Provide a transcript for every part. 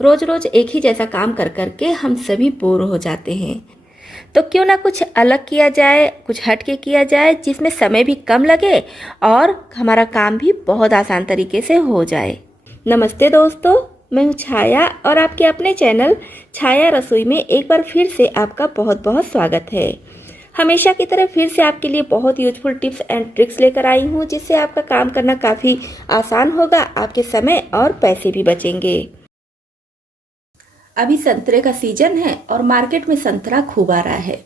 रोज रोज एक ही जैसा काम कर कर के हम सभी बोर हो जाते हैं। तो क्यों ना कुछ अलग किया जाए, कुछ हट के किया जाए जिसमें समय भी कम लगे और हमारा काम भी बहुत आसान तरीके से हो जाए। नमस्ते दोस्तों, मैं हूँ छाया और आपके अपने चैनल छाया रसोई में एक बार फिर से आपका बहुत बहुत स्वागत है। हमेशा की तरह फिर से आपके लिए बहुत यूजफुल टिप्स एंड ट्रिक्स लेकर आई हूँ, जिससे आपका काम करना काफ़ी आसान होगा, आपके समय और पैसे भी बचेंगे। अभी संतरे का सीजन है और मार्केट में संतरा खूब आ रहा है।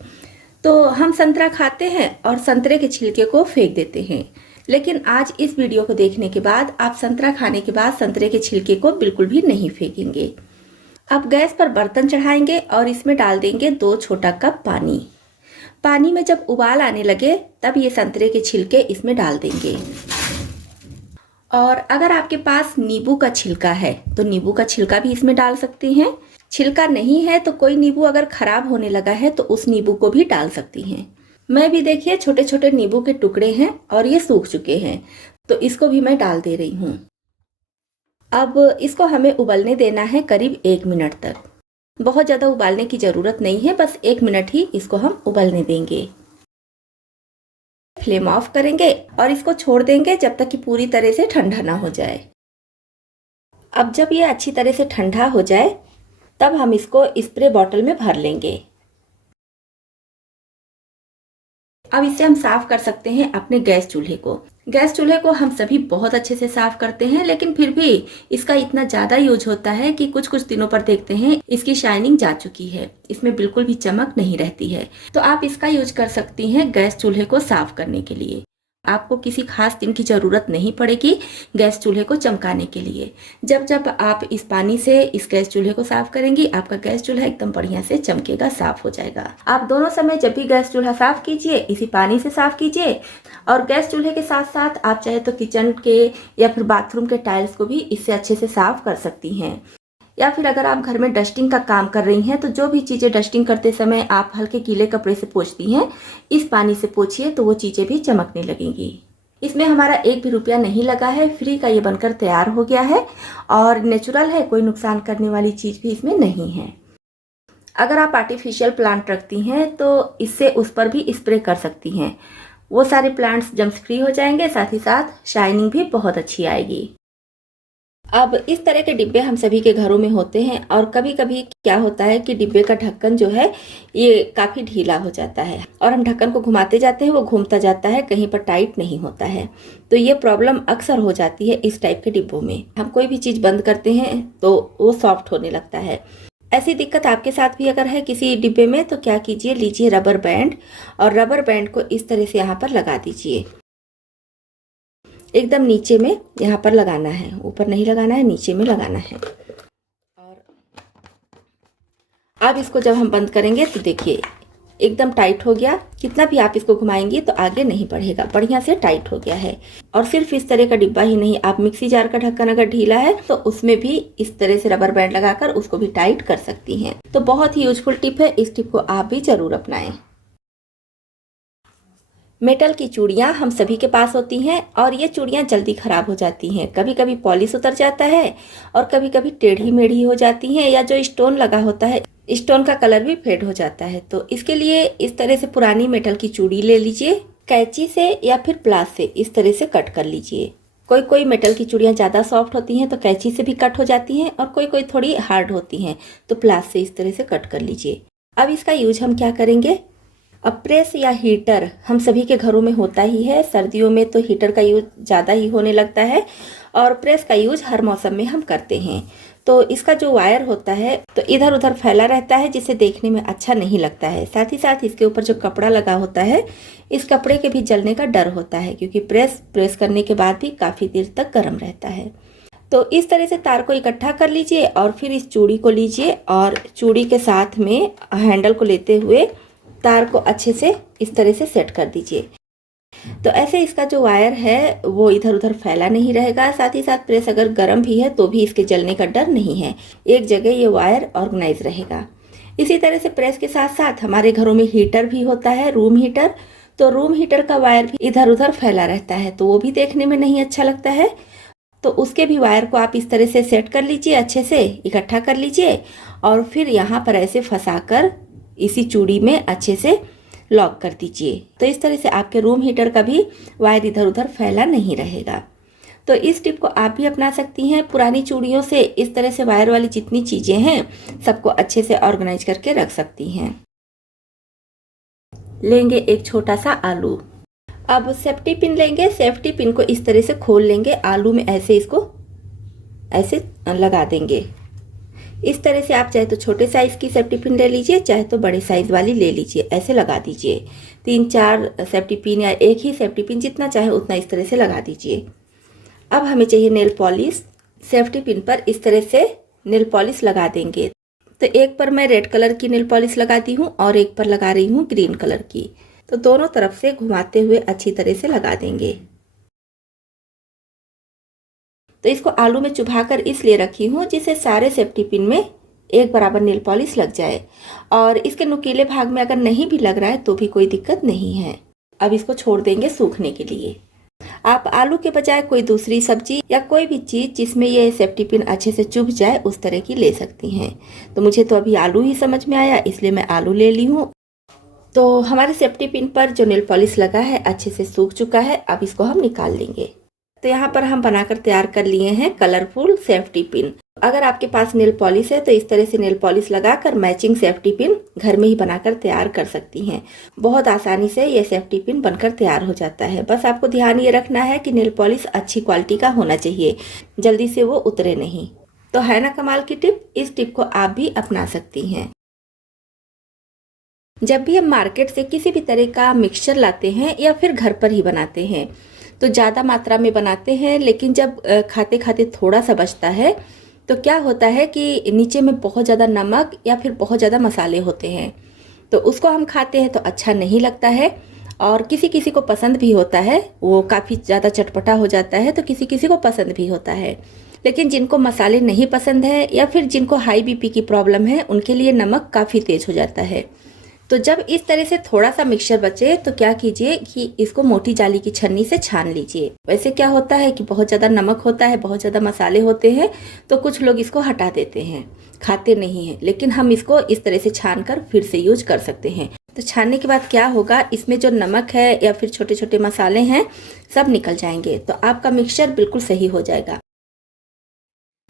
तो हम संतरा खाते हैं और संतरे के छिलके को फेंक देते हैं। लेकिन आज इस वीडियो को देखने के बाद आप संतरा खाने के बाद संतरे के छिलके को बिल्कुल भी नहीं फेंकेंगे। आप गैस पर बर्तन चढ़ाएंगे और इसमें डाल देंगे 2 छोटा कप पानी। पानी में जब उबाल आने लगे तब ये संतरे के छिलके इसमें डाल देंगे। और अगर आपके पास नींबू का छिलका है तो नींबू का छिलका भी इसमें डाल सकती हैं। छिलका नहीं है तो कोई नींबू अगर खराब होने लगा है तो उस नींबू को भी डाल सकती हैं। मैं भी देखिए छोटे छोटे नींबू के टुकड़े हैं और ये सूख चुके हैं, तो इसको भी मैं डाल दे रही हूँ। अब इसको हमें उबलने देना है करीब 1 मिनट तक। बहुत ज़्यादा उबालने की ज़रूरत नहीं है, बस 1 मिनट ही इसको हम उबलने देंगे। फ्लेम ऑफ करेंगे और इसको छोड़ देंगे जब तक कि पूरी तरह से ठंडा ना हो जाए। अब जब ये अच्छी तरह से ठंडा हो जाए तब हम इसको स्प्रे बॉटल में भर लेंगे। अब इससे हम साफ कर सकते हैं अपने गैस चूल्हे को। गैस चूल्हे को हम सभी बहुत अच्छे से साफ करते हैं, लेकिन फिर भी इसका इतना ज़्यादा यूज होता है कि कुछ कुछ दिनों पर देखते हैं इसकी शाइनिंग जा चुकी है, इसमें बिल्कुल भी चमक नहीं रहती है। तो आप इसका यूज कर सकती हैं गैस चूल्हे को साफ करने के लिए। आपको किसी खास दिन की ज़रूरत नहीं पड़ेगी गैस चूल्हे को चमकाने के लिए। जब जब आप इस पानी से इस गैस चूल्हे को साफ करेंगी, आपका गैस चूल्हा एकदम बढ़िया से चमकेगा, साफ हो जाएगा। आप दोनों समय जब भी गैस चूल्हा साफ कीजिए इसी पानी से साफ कीजिए। और गैस चूल्हे के साथ साथ आप चाहे तो किचन के या फिर बाथरूम के टाइल्स को भी इससे अच्छे से साफ कर सकती हैं। या फिर अगर आप घर में डस्टिंग का काम कर रही हैं तो जो भी चीज़ें डस्टिंग करते समय आप हल्के गीले कपड़े से पोंछती हैं, इस पानी से पोंछिए तो वो चीज़ें भी चमकने लगेंगी। इसमें हमारा 1 भी रुपया नहीं लगा है, फ्री का ये बनकर तैयार हो गया है और नेचुरल है, कोई नुकसान करने वाली चीज़ भी इसमें नहीं है। अगर आप आर्टिफिशियल प्लांट रखती हैं तो इससे उस पर भी स्प्रे कर सकती हैं। वो सारे प्लांट्स जम्स फ्री हो जाएंगे, साथ ही साथ शाइनिंग भी बहुत अच्छी आएगी। अब इस तरह के डिब्बे हम सभी के घरों में होते हैं और कभी कभी क्या होता है कि डिब्बे का ढक्कन जो है ये काफ़ी ढीला हो जाता है और हम ढक्कन को घुमाते जाते हैं, वो घूमता जाता है, कहीं पर टाइट नहीं होता है। तो ये प्रॉब्लम अक्सर हो जाती है इस टाइप के डिब्बों में। हम कोई भी चीज़ बंद करते हैं तो वो सॉफ्ट होने लगता है। ऐसी दिक्कत आपके साथ भी अगर है किसी डिब्बे में तो क्या कीजिए, लीजिए रबर बैंड और रबर बैंड को इस तरह से यहाँ पर लगा दीजिए। एकदम नीचे में यहाँ पर लगाना है, ऊपर नहीं लगाना है, नीचे में लगाना है। और अब इसको जब हम बंद करेंगे तो देखिए एकदम टाइट हो गया। कितना भी आप इसको घुमाएंगी तो आगे नहीं बढ़ेगा, बढ़िया से टाइट हो गया है। और सिर्फ इस तरह का डिब्बा ही नहीं, आप मिक्सी जार का ढक्कन अगर ढीला है तो उसमें भी इस तरह से रबर बैंड लगाकर उसको भी टाइट कर सकती हैं। तो बहुत ही यूजफुल टिप है, इस टिप को आप भी जरूर अपनाएं। मेटल की चूड़ियाँ हम सभी के पास होती हैं और ये चूड़ियाँ जल्दी ख़राब हो जाती हैं। कभी कभी पॉलिश उतर जाता है और कभी कभी टेढ़ी मेढ़ी हो जाती हैं, या जो स्टोन लगा होता है स्टोन का कलर भी फेड हो जाता है। तो इसके लिए इस तरह से पुरानी मेटल की चूड़ी ले लीजिए, कैंची से या फिर प्लास से इस तरह से कट कर लीजिए। कोई कोई मेटल की चूड़ियाँ ज़्यादा सॉफ्ट होती हैं तो कैंची से भी कट हो जाती हैं और कोई कोई थोड़ी हार्ड होती हैं तो प्लास से इस तरह से कट कर लीजिए। अब इसका यूज हम क्या करेंगे, अब प्रेस या हीटर हम सभी के घरों में होता ही है। सर्दियों में तो हीटर का यूज ज़्यादा ही होने लगता है और प्रेस का यूज हर मौसम में हम करते हैं। तो इसका जो वायर होता है तो इधर उधर फैला रहता है, जिससे देखने में अच्छा नहीं लगता है। साथ ही साथ इसके ऊपर जो कपड़ा लगा होता है, इस कपड़े के भी जलने का डर होता है, क्योंकि प्रेस करने के बाद भी काफ़ी देर तक गर्म रहता है। तो इस तरह से तार को इकट्ठा कर लीजिए और फिर इस चूड़ी को लीजिए और चूड़ी के साथ में हैंडल को लेते हुए तार को अच्छे से इस तरह से सेट कर दीजिए। तो ऐसे इसका जो वायर है वो इधर उधर फैला नहीं रहेगा। साथ ही साथ प्रेस अगर गर्म भी है तो भी इसके जलने का डर नहीं है, एक जगह ये वायर ऑर्गेनाइज रहेगा। इसी तरह से प्रेस के साथ साथ हमारे घरों में हीटर भी होता है, रूम हीटर। तो रूम हीटर का वायर भी इधर उधर फैला रहता है तो वो भी देखने में नहीं अच्छा लगता है। तो उसके भी वायर को आप इस तरह से सेट कर लीजिए, अच्छे से इकट्ठा कर लीजिए और फिर यहाँ पर ऐसे फंसाकर इसी चूड़ी में अच्छे से लॉक कर दीजिए। तो इस तरह से आपके रूम हीटर का भी वायर इधर उधर फैला नहीं रहेगा। तो इस टिप को आप भी अपना सकती हैं। पुरानी चूड़ियों से इस तरह से वायर वाली जितनी चीज़ें हैं सबको अच्छे से ऑर्गेनाइज करके रख सकती हैं। लेंगे एक छोटा सा आलू। अब सेफ्टी पिन लेंगे, सेफ्टी पिन को इस तरह से खोल लेंगे, आलू में ऐसे इसको ऐसे लगा देंगे। इस तरह से आप चाहे तो छोटे साइज़ की सेफ्टी पिन ले लीजिए, चाहे तो बड़े साइज़ वाली ले लीजिए, ऐसे लगा दीजिए। 3-4 सेफ्टी पिन या एक ही सेफ्टी पिन जितना चाहे उतना इस तरह से लगा दीजिए। अब हमें चाहिए नेल पॉलिश। सेफ्टी पिन पर इस तरह से नेल पॉलिश लगा देंगे। तो एक पर मैं रेड कलर की नेल पॉलिश लगाती हूँ और एक पर लगा रही हूँ ग्रीन कलर की। तो दोनों तरफ से घुमाते हुए अच्छी तरह से लगा देंगे। तो इसको आलू में चुभाकर इसलिए रखी हूँ जिससे सारे सेफ्टी पिन में एक बराबर नेल पॉलिश लग जाए और इसके नुकीले भाग में अगर नहीं भी लग रहा है तो भी कोई दिक्कत नहीं है। अब इसको छोड़ देंगे सूखने के लिए। आप आलू के बजाय कोई दूसरी सब्जी या कोई भी चीज़ जिसमें ये सेफ्टी पिन अच्छे से चुभ जाए उस तरह की ले सकती हैं। तो मुझे तो अभी आलू ही समझ में आया इसलिए मैं आलू ले ली हूँ। तो हमारे सेफ्टी पिन पर जो नेल पॉलिश लगा है अच्छे से सूख चुका है। अब इसको हम निकाल लेंगे। तो यहाँ पर हम बनाकर तैयार कर लिए हैं कलरफुल सेफ्टी पिन। अगर आपके पास नेल पॉलिश है तो इस तरह से नेल पॉलिश लगाकर मैचिंग सेफ्टी पिन घर में ही बनाकर तैयार कर सकती हैं। बहुत आसानी से ये सेफ्टी पिन बनकर तैयार हो जाता है। बस आपको ध्यान ये रखना है कि नेल पॉलिश अच्छी क्वालिटी का होना चाहिए, जल्दी से वो उतरे नहीं। तो है ना कमाल की टिप। इस टिप को आप भी अपना सकती हैं। जब भी हम मार्केट से किसी भी तरह का मिक्सचर लाते हैं या फिर घर पर ही बनाते हैं तो ज़्यादा मात्रा में बनाते हैं, लेकिन जब खाते खाते थोड़ा सा बचता है तो क्या होता है कि नीचे में बहुत ज़्यादा नमक या फिर बहुत ज़्यादा मसाले होते हैं। तो उसको हम खाते हैं तो अच्छा नहीं लगता है और किसी किसी को पसंद भी होता है, वो काफ़ी ज़्यादा चटपटा हो जाता है तो किसी किसी को पसंद भी होता है। लेकिन जिनको मसाले नहीं पसंद है या फिर जिनको हाई बीपी की प्रॉब्लम है उनके लिए नमक काफ़ी तेज़ हो जाता है। तो जब इस तरह से थोड़ा सा मिक्सचर बचे तो क्या कीजिए कि इसको मोटी जाली की छन्नी से छान लीजिए। वैसे क्या होता है कि बहुत ज़्यादा नमक होता है, बहुत ज़्यादा मसाले होते हैं तो कुछ लोग इसको हटा देते हैं, खाते नहीं हैं, लेकिन हम इसको इस तरह से छान कर फिर से यूज कर सकते हैं। तो छानने के बाद क्या होगा, इसमें जो नमक है या फिर छोटे छोटे मसाले हैं सब निकल जाएंगे, तो आपका मिक्सचर बिल्कुल सही हो जाएगा।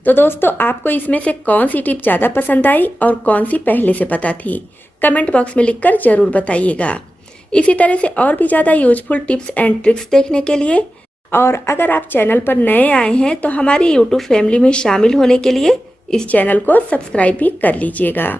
तो दोस्तों, आपको इसमें से कौन सी टिप ज़्यादा पसंद आई और कौन सी पहले से पता थी, कमेंट बॉक्स में लिखकर ज़रूर बताइएगा। इसी तरह से और भी ज़्यादा यूजफुल टिप्स एंड ट्रिक्स देखने के लिए, और अगर आप चैनल पर नए आए हैं तो हमारी यूट्यूब फैमिली में शामिल होने के लिए इस चैनल को सब्सक्राइब भी कर लीजिएगा।